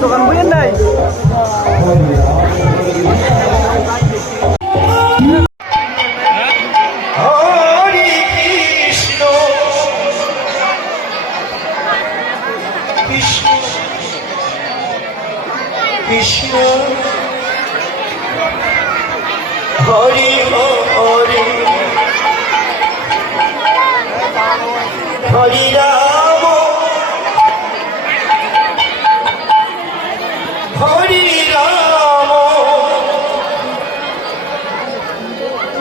দোকান বুঝেন নাই কৃষ্ণ হরি হরি হরি রাম হরি রাম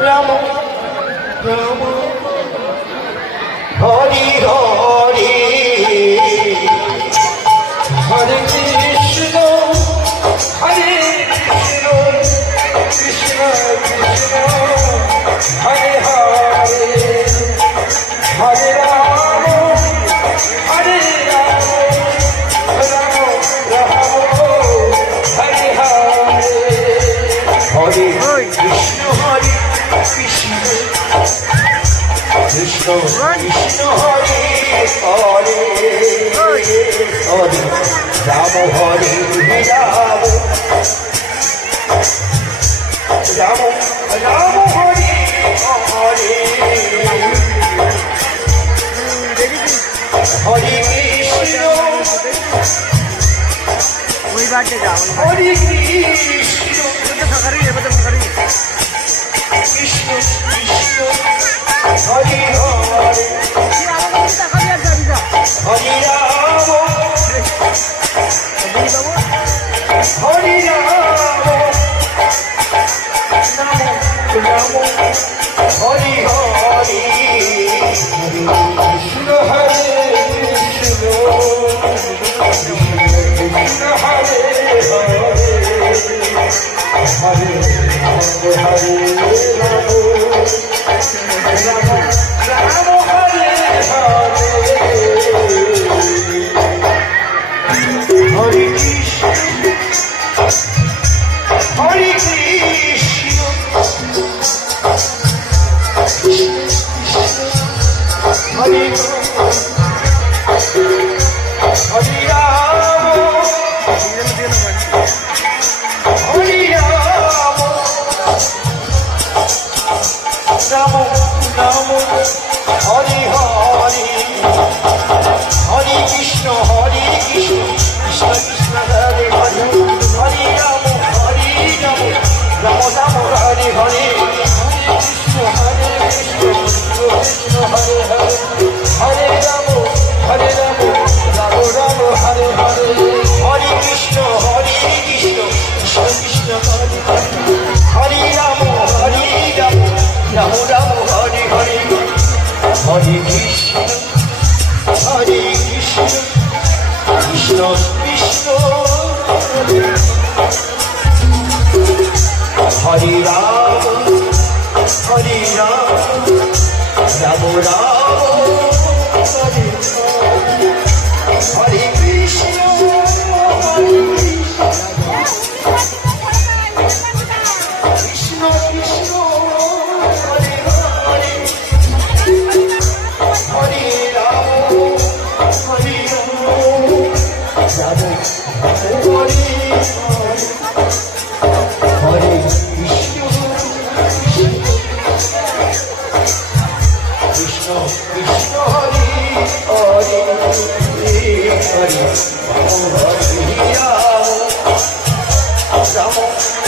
রাম রাম হরি হরি হরে কৃষ্ণ হরে কৃষ্ণ কৃষ্ণ কৃষ্ণ হরে হরে হরে রাম হরে রাম রাম রাম হরে হরে হরে কৃষ্ণ হরে কৃষ্ণ কৃষ্ণ কৃষ্ণ হরে হরে হরে রাম হরে রাম রাম রাম হরে হরে হরে কৃষ্ণ হরে কৃষ্ণ কৃষ্ণ কৃষ্ণ হরে হরে হরে রাম হরে রাম রাম হরে হরে কৃষ্ণ হরে কৃষ্ণ কৃষ্ণ হরে হরে হরে হরে রাম রাম রাম হরে হরে হরে কৃষ্ণ হরে কৃষ্ণ হরে হরে রাম হরে রাম রাম রাম হরে হরে হরে কৃষ্ণ কৃষ্ণ কৃষ্ণ হরে হরে হরে রাম রাম রাম হরে হরে কৃষ্ণ কৃষ্ণ কৃষ্ণ হরে হরে হরে রাম রাম রাম হরে হরে হরে কৃষ্ণ কৃষ্ণ কৃষ্ণ হরে হরে রাম রাম রাম হরে হরে হরে কৃষ্ণ কৃষ্ণ কৃষ্ণ হরে রাম রাম রাম হরে হরে কৃষ্ণ কৃষ্ণ কৃষ্ণ হরে হরে হরে রাম হরে রাম হরে হরে কৃষ্ণ কৃষ্ণ কৃষ্ণ হরে হরে হরে রাম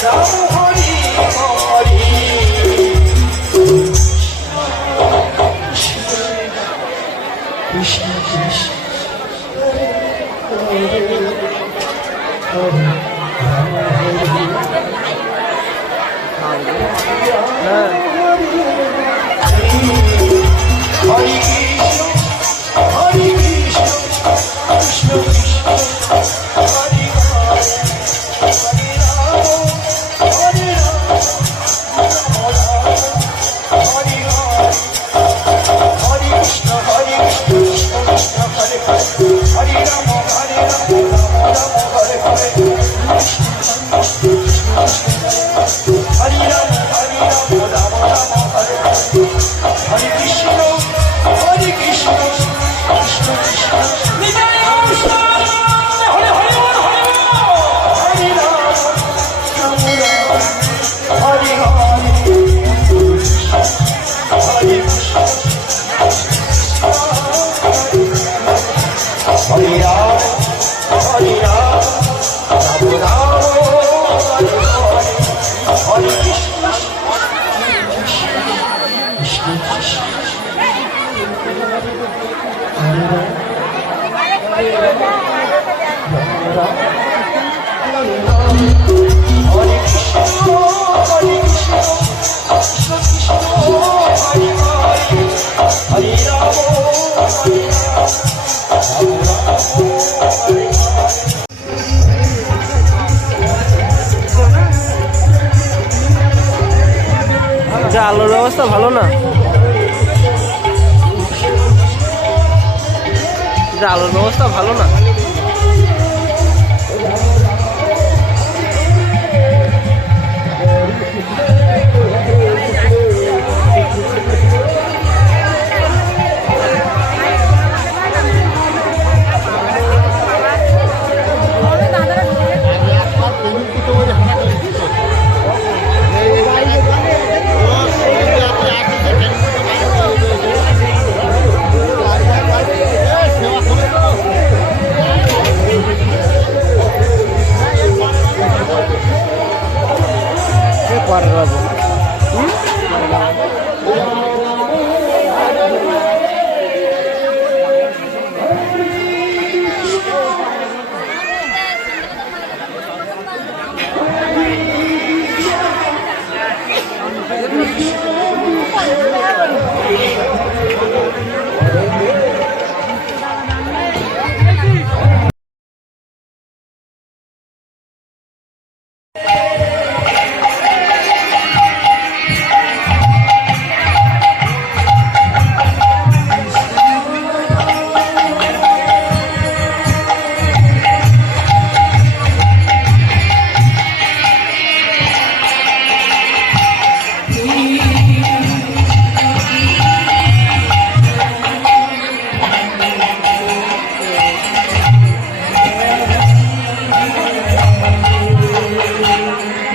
রাম হরে হরে কৃষ্ণ কৃষ্ণ হরে কৃষ্ণ কৃষ্ণ কৃষ্ণ হরে হরে কৃষ্ণ কৃষ্ণ কৃষ্ণ হরে হরে হরে রাম হরে রাম রাম রাম হরে হরে যা আলোর ব্যবস্থা ভালো না, যা আলোর ব্যবস্থা ভালো না।